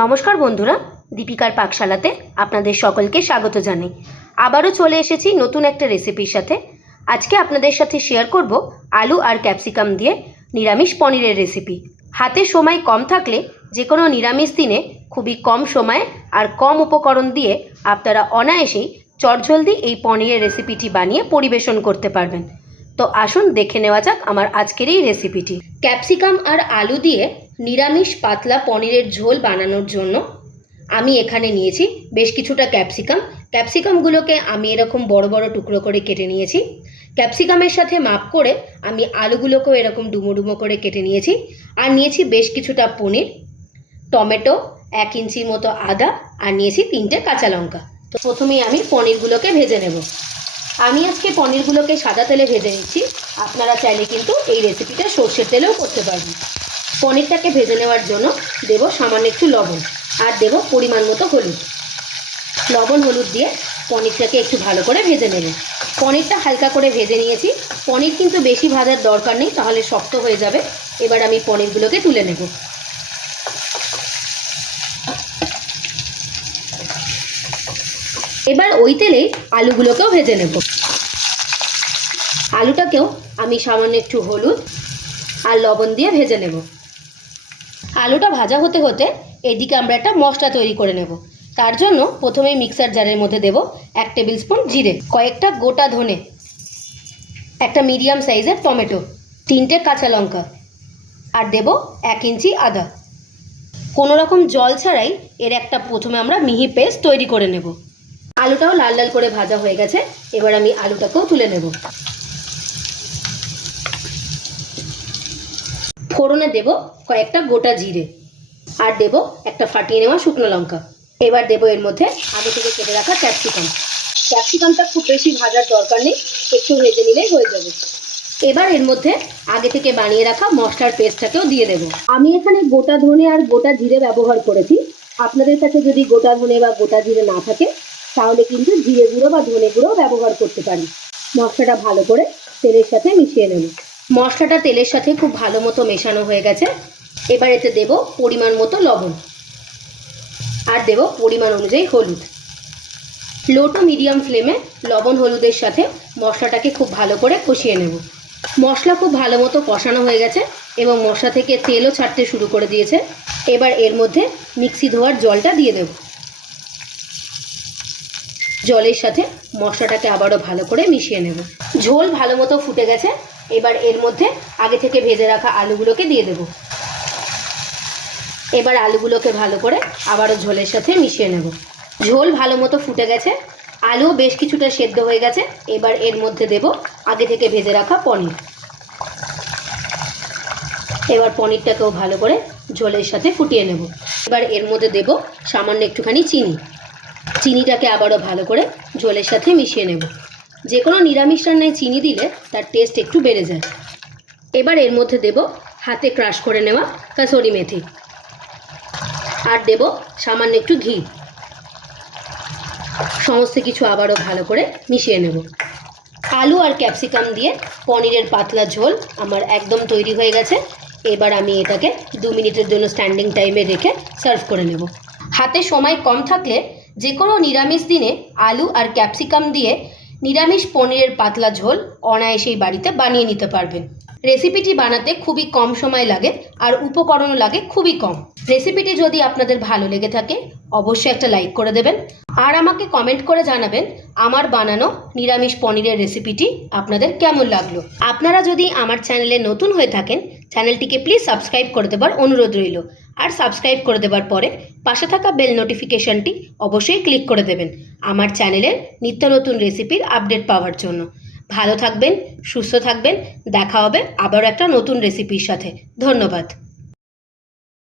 নমস্কার বন্ধুরা, দীপিকার পাকশালাতে আপনাদের সকলকে স্বাগত জানাই। আবারও চলে এসেছি নতুন একটা রেসিপির সাথে। আজকে আপনাদের সাথে শেয়ার করব আলু আর ক্যাপসিকাম দিয়ে নিরামিষ পনিরের রেসিপি হাতে সময় কম থাকলে যে কোনো নিরামিষ দিনে খুবই কম সময়ে আর কম উপকরণ দিয়ে আপনারা অনায়াসেই চটজলদি এই পনিরের রেসিপিটি বানিয়ে পরিবেশন করতে পারবেন। তো আসুন দেখে নেওয়া যাক আমার আজকের এই রেসিপিটি ক্যাপসিকাম আর আলু দিয়ে নিরামিষ পাতলা পনিরের ঝোল বানানোর জন্য আমি এখানে নিয়েছি বেশ কিছুটা ক্যাপসিকাম। ক্যাপসিকামগুলোকে আমি এরকম বড় বড় টুকরো করে কেটে নিয়েছি। ক্যাপসিকামের সাথে মাপ করে আমি আলুগুলোকেও এরকম ডুমো ডুমো করে কেটে নিয়েছি। আর নিয়েছি বেশ কিছুটা পনির, টমেটো, এক ইঞ্চির মতো আদা, আর নিয়েছি তিনটে কাঁচা লঙ্কা। তো প্রথমেই আমি পনিরগুলোকে ভেজে নেব। আমি আজকে পনিরগুলোকে সাদা তেলে ভেজে নিচ্ছি। আপনারা চাইলে কিন্তু এই রেসিপিটা সর্ষের তেলেও করতে পারবেন। পনিরটাকে ভেজে নেওয়ার জন্য দেব সামান্য একটু লবণ আর দেব পরিমাণ মতো হলুদ। লবণ হলুদ দিয়ে পনিরটাকে একটু ভালো করে ভেজে নেব। পনিরটা হালকা করে ভেজে নিয়েছি। পনির কিন্তু বেশি ভাজার দরকার নেই, তাহলে শক্ত হয়ে যাবে। এবার আমি পনিরগুলোকে তুলে নেব। এবার ওই তেলেই আলুগুলোকেও ভেজে নেব। আলুটাকেও আমি সামান্য একটু হলুদ আর লবণ দিয়ে ভেজে নেব। আলুটা ভাজা হতে হতে এদিকে আমরা একটা মশলা তৈরি করে নেব। তার জন্য প্রথমেই মিক্সার জারের মধ্যে দেব এক টেবিল স্পুন জিরে, কয়েকটা গোটা ধনে, একটা মিডিয়াম সাইজের টমেটো, তিনটে কাঁচা লঙ্কা আর দেব এক ইঞ্চি আদা। কোনো রকম জল ছাড়াই এর একটা প্রথমে আমরা মিহি পেস্ট তৈরি করে নেব। আলুটাও লাল লাল করে ভাজা হয়ে গেছে, এবার আমি আলুটাকেও তুলে নেব। ফোড়নে দেব কয়েকটা গোটা জিরে আর দেব একটা ফাটিয়ে নেওয়া শুকনো লঙ্কা। এবার দেব এর মধ্যে আগে থেকে কেটে রাখা ক্যাপসিকাম। ক্যাপসিকামটা খুব বেশি ভাজার দরকার নেই, একটু ভেজে নিলেই হয়ে যাবে। এবার এর মধ্যে আগে থেকে বানিয়ে রাখা মশলার পেস্টটাকেও দিয়ে দেবো। আমি এখানে গোটা ধনে আর গোটা জিরে ব্যবহার করেছি। আপনাদের কাছে যদি গোটা ধনে বা গোটা জিরে না থাকে, তাহলে কিন্তু জিরে গুঁড়ো বা ধনে গুঁড়ো ব্যবহার করতে পারি। মশলাটা ভালো করে তেলের সাথে মিশিয়ে নেব। মশলাটা তেলের সাথে খুব ভালো মতো মেশানো হয়ে গেছে। এবার এতে দেব পরিমাণ মতো লবণ। আর দেব পরিমাণ অনুযায়ী হলুদ। লো টু মিডিয়াম ফ্লেমে লবণ হলুদের সাথে মশলাটাকে খুব ভালো করে কষিয়ে নেব। মশলা খুব ভালো মতো কষানো হয়ে গেছে এবং মশলা থেকে তেলও ছাড়তে শুরু করে দিয়েছে। এবার এর মধ্যে মিক্সি ধোয়ার জলটা দিয়ে দেব। জলের সাথে মশলাটাকে আবারও ভালো করে মিশিয়ে নেব। ঝোল ভালো মতো ফুটে গেছে। এবার এর মধ্যে আগে থেকে ভেজে রাখা আলুগুলোকে দিয়ে দেব। এবার আলুগুলোকে ভালো করে আবারও ঝোলের সাথে মিশিয়ে নেব। ঝোল ভালো মতো ফুটে গেছে, আলুও বেশ কিছুটা সেদ্ধ হয়ে গেছে, এবার এর মধ্যে দেব আগে থেকে ভেজে রাখা পনির। এবার পনিরটাকেও ভালো করে ঝোলের সাথে ফুটিয়ে নেব। এবার এর মধ্যে দেব সামান্য একটুখানি চিনি। চিনিটাকে আবারও ভালো করে ঝোলের সাথে মিশিয়ে নেব। যে কোনো নিরামিষ রান্নায় চিনি দিলে তার টেস্ট একটু বেড়ে যায়। এবার এর মধ্যে দেব হাতে ক্রাশ করে নেওয়া কাসরি মেথি। আর দেব সামান্য একটু ঘি। সমস্ত কিছু আবারও ভালো করে মিশিয়ে নেব। আলু আর ক্যাপসিকাম দিয়ে পনিরের পাতলা ঝোল আমার একদম তৈরি হয়ে গেছে। এবার আমি এটাকে দু মিনিটের জন্য স্ট্যান্ডিং টাইমে রেখে সার্ভ করে নেব। হাতে সময় কম থাকলে যে কোনো নিরামিষ দিনে আলু আর ক্যাপসিকাম দিয়ে নিরামিষ পনিরের পাতলা ঝোল অনায়াসেই বাড়িতে বানিয়ে নিতে পারবেন। রেসিপিটি বানাতে খুবই কম সময় লাগে আর উপকরণও লাগে খুবই কম। রেসিপিটি যদি আপনাদের ভালো লেগে থাকে, অবশ্যই একটা লাইক করে দেবেন। আর আমাকে কমেন্ট করে জানাবেন, আমার বানানো নিরামিষ পনিরের রেসিপিটি আপনাদের কেমন লাগল? আপনারা যদি আমার চ্যানেলে নতুন হয়ে থাকেন চ্যানেলটিকে প্লিজ সাবস্ক্রাইব করে দেবার অনুরোধ রইল। আর সাবস্ক্রাইব করে দেবার পরে পাশে থাকা বেল নোটিফিকেশনটি অবশ্যই ক্লিক করে দেবেন, আমার চ্যানেলের নিত্য নতুন রেসিপির আপডেট পাওয়ার জন্য। ভালো থাকবেন সুস্থ থাকবেন দেখা হবে আবার একটা নতুন রেসিপির সাথে। ধন্যবাদ।